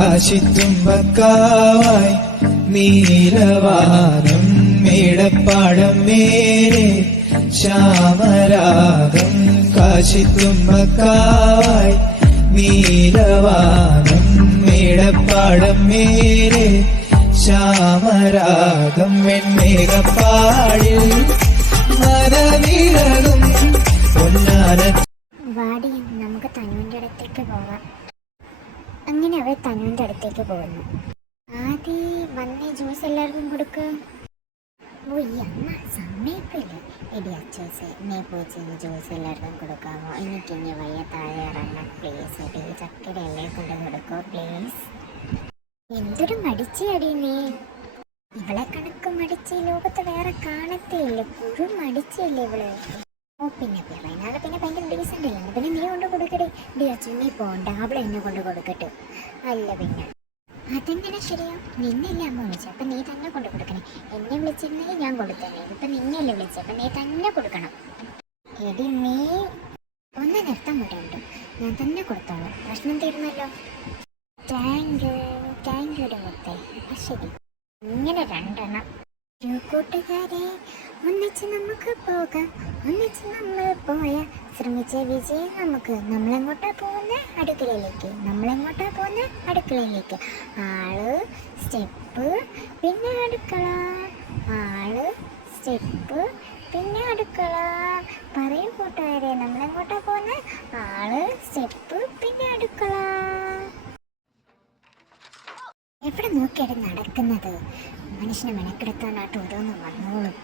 കാശിത്തുമ്പക്കാവായി നീലവാനം മേടപ്പാടം മേരെ ശ്യാമരാഗം കാശിത്തുമ്പക്കാവായി നീലവാനം മേടപ്പാടം മേരെ ശ്യാമരാഗം വെൺമേഘപ്പാടിൽ അവൾ തനുവിന്റെ അടുത്തേക്ക് പോകുന്നു. ആദ്യ വന്നേ ജ്യൂസ് എല്ലാവർക്കും കൊടുക്കുക ഓ അമ്മ സമ്മതിക്കില്ല എടി അച്ചേസെ നീ പോയി ജ്യൂസ് എല്ലാവർക്കും കൊടുക്കാമോ? എനിക്ക് ഇനി വയ്യ താഴെ ഇറങ്ങാം പ്ലീസ് എടി ചക്കര എല്ലാം കൊണ്ട് കൊടുക്കോ പ്ലീസ് എന്തൊരു മടിച്ചടി നീ. ഇവളെ കണക്ക് മടിച്ച് ലോകത്ത് വേറെ കാണത്തേ ഇല്ല. പുഴു മടിച്ചില്ലേ ഇവൾ. ഓ പിന്നെ പറയുന്നാളെ പിന്നെ ഭയങ്കര ഡീസന്റ് അല്ല? പിന്നെ നീ കൊണ്ട് കൊടുക്കട്ടെ ഡി അച്ഛൻ പോണ്ട. അവളെ എന്നെ കൊണ്ട് കൊടുക്കട്ടെ. അല്ല പിന്നെ. അതെങ്ങനെ ശരിയാ? നിന്നല്ലേ അമ്മ വിളിച്ചത് അപ്പൊ നീ തന്നെ കൊണ്ട് കൊടുക്കണേ. എന്നെ വിളിച്ചിരുന്നെങ്കിൽ ഞാൻ കൊടുത്തേനെ ഇതിപ്പോ നിന്നല്ലേ വിളിച്ചത് അപ്പൊ നീ തന്നെ കൊടുക്കണം. എടി നീ ഒന്ന് നിർത്താൻ പറ്റുന്നുണ്ട്. ഞാൻ തന്നെ കൊടുത്തോളാം. പ്രശ്നം തീർന്നല്ലോ. താങ്ക് യു താങ്ക് യു മുത്തേ. ശരി. ഇങ്ങനെ രണ്ടെണ്ണം. കൂട്ടുകാരെ ഒന്നിച്ച് നമുക്ക് പോകാം. ഒന്നിച്ച് നമ്മൾ പോയ ശ്രമിച്ച വിജയം നമുക്ക്. നമ്മളെങ്ങോട്ടാ പോകുന്ന? അടുക്കളയിലേക്ക്. നമ്മളെങ്ങോട്ടാ പോകുന്ന? അടുക്കളയിലേക്ക്. ആൾ സ്റ്റെപ്പ് പിന്നെ അടുക്കള. ആൾ സ്റ്റെപ്പ് പിന്നെ അടുക്കള. പറയും കൂട്ടുകാരെ നമ്മളെങ്ങോട്ടാ പോകുന്ന? ആൾ സ്റ്റെപ്പ് പിന്നെ അടുക്കള. എവിടെ നോക്കിയാണ് നടക്കുന്നത്? മനുഷ്യനെ മെനക്കെടുത്താനായിട്ട് ഓരോന്ന് വന്നോളും